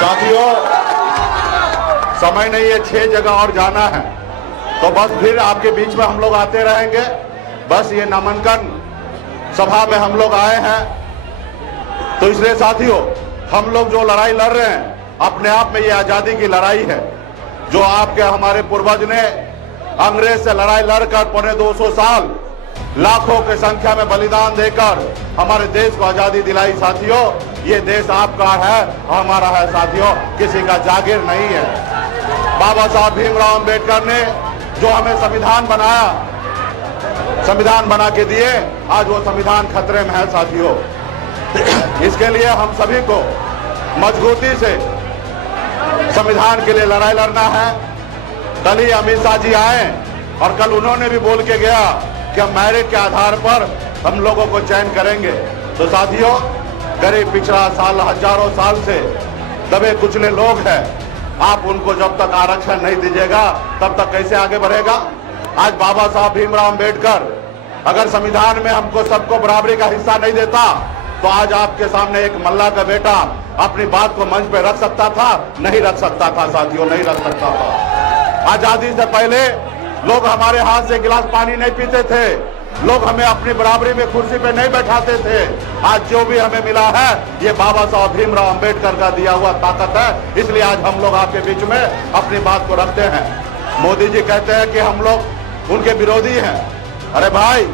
साथियों, समय नहीं है, 6 जगह और जाना है, तो बस फिर आपके बीच में हम लोग आते रहेंगे। बस ये नामांकन सभा में हम लोग आए हैं, तो इसलिए साथियों, हम लोग जो लड़ाई लड़ रहे हैं अपने आप में ये आजादी की लड़ाई है। जो आपके हमारे पूर्वज ने अंग्रेज से लड़ाई लड़कर 250 साल लाखों की संख्या में बलिदान देकर हमारे देश को आजादी दिलाई। साथियों, ये देश आपका है, हमारा है साथियों, किसी का जागीर नहीं है। बाबा साहब भीमराव अंबेडकर ने जो हमें संविधान बनाया, संविधान बना के दिए, आज वो संविधान खतरे में है साथियों। इसके लिए हम सभी को मजबूती से संविधान के लिए लड़ाई लड़ना है। कल ही अमित शाह जी आए और कल उन्होंने भी बोल के गया कि हम मेरिट के आधार पर हम लोगों को चयन करेंगे। तो साथियों, गरीब पिछड़ा साल हजारों साल से दबे कुचले लोग हैं, आप उनको जब तक आरक्षण नहीं दीजिएगा तब तक कैसे आगे बढ़ेगा। आज बाबा साहब भीमराव अंबेडकर अगर संविधान में हमको सबको बराबरी का हिस्सा नहीं देता तो आज आपके सामने एक मल्ला का बेटा अपनी बात को मंच पे रख सकता था? नहीं रख सकता था साथियों, नहीं रख सकता था। आजादी से पहले लोग हमारे हाथ से गिलास पानी नहीं पीते थे, लोग हमें अपनी बराबरी में कुर्सी पे नहीं बैठाते थे। आज जो भी हमें मिला है ये बाबा साहब भीमराव अंबेडकर का दिया हुआ ताकत है, इसलिए आज हम लोग आपके बीच में अपनी बात को रखते हैं। मोदी जी कहते हैं कि हम लोग उनके विरोधी हैं। अरे भाई,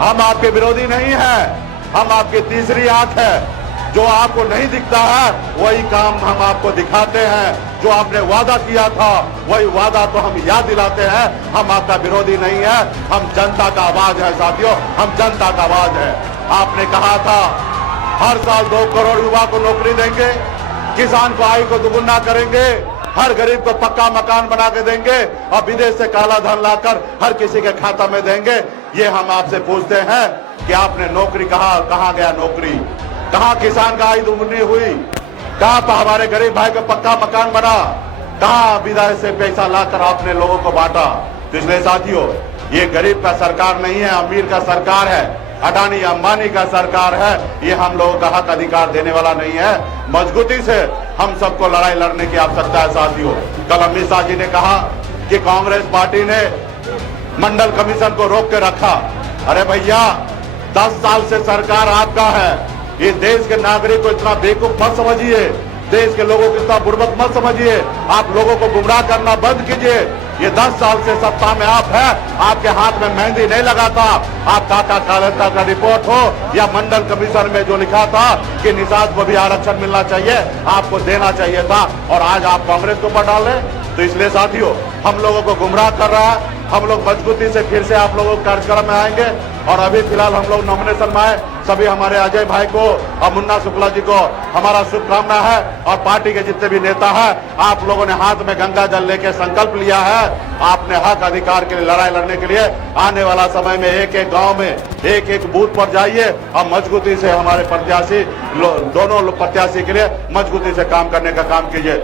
हम आपके विरोधी नहीं हैं, हम आपकी तीसरी आंख है। जो आपको नहीं दिखता है वही काम हम आपको दिखाते हैं। जो आपने वादा किया था वही वादा तो हम याद दिलाते हैं। हम आपका विरोधी नहीं है, हम जनता का आवाज है साथियों, हम जनता का आवाज है। आपने कहा था हर साल 2 करोड़ युवा को नौकरी देंगे, किसान को आय को दुगुना करेंगे, हर गरीब को पक्का मकान बना के देंगे और विदेश से काला धन लाकर हर किसी के खाता में देंगे। ये हम आपसे पूछते हैं कि आपने नौकरी कहाँ गया नौकरी? कहाँ किसान का आय दुगुनी हुई? कहाँ पर हमारे गरीब भाई को पक्का मकान बना? कहाँ विदेश से पैसा लाकर आपने लोगों को बांटा? तो इसलिए साथियों, ये गरीब का सरकार नहीं है, अमीर का सरकार है, अडानी अंबानी का सरकार है। ये हम लोगों का हक अधिकार देने वाला नहीं है। मजबूती से हम सबको लड़ाई लड़ने की आवश्यकता है साथियों। कल अमित शाह जी ने कहा कि कांग्रेस पार्टी ने मंडल कमीशन को रोक के रखा। अरे भैया, 10 साल से सरकार आपका है। ये देश के नागरिक को इतना बेवकूफ मत समझिए, देश के लोगों को इतना बुड़बक मत समझिए। आप लोगों को गुमराह करना बंद कीजिए। ये 10 साल से सत्ता में आप हैं, आपके हाथ में मेहंदी नहीं लगाता। आप काका कालेता का रिपोर्ट हो या मंडल कमीशन में जो लिखा था कि निषाद को भी आरक्षण मिलना चाहिए, आपको देना चाहिए था, और आज आप कांग्रेस को ऊपर डाल रहे। तो इसलिए साथियों, हम लोगों को गुमराह कर रहा है। हम लोग मजबूती से फिर से आप लोगों के कार्यक्रम में आएंगे। और अभी फिलहाल हम लोग नॉमिनेशन में आए, सभी हमारे अजय भाई को और मुन्ना शुक्ला जी को हमारा शुभकामना है। और पार्टी के जितने भी नेता हैं, आप लोगों ने हाथ में गंगा जल लेके संकल्प लिया है। आपने हक अधिकार के लिए लड़ाई लड़ने के लिए आने वाला समय में एक एक गांव में एक एक बूथ पर जाइए और मजबूती से हमारे प्रत्याशी दोनों प्रत्याशी के लिए मजबूती से काम करने का काम कीजिए।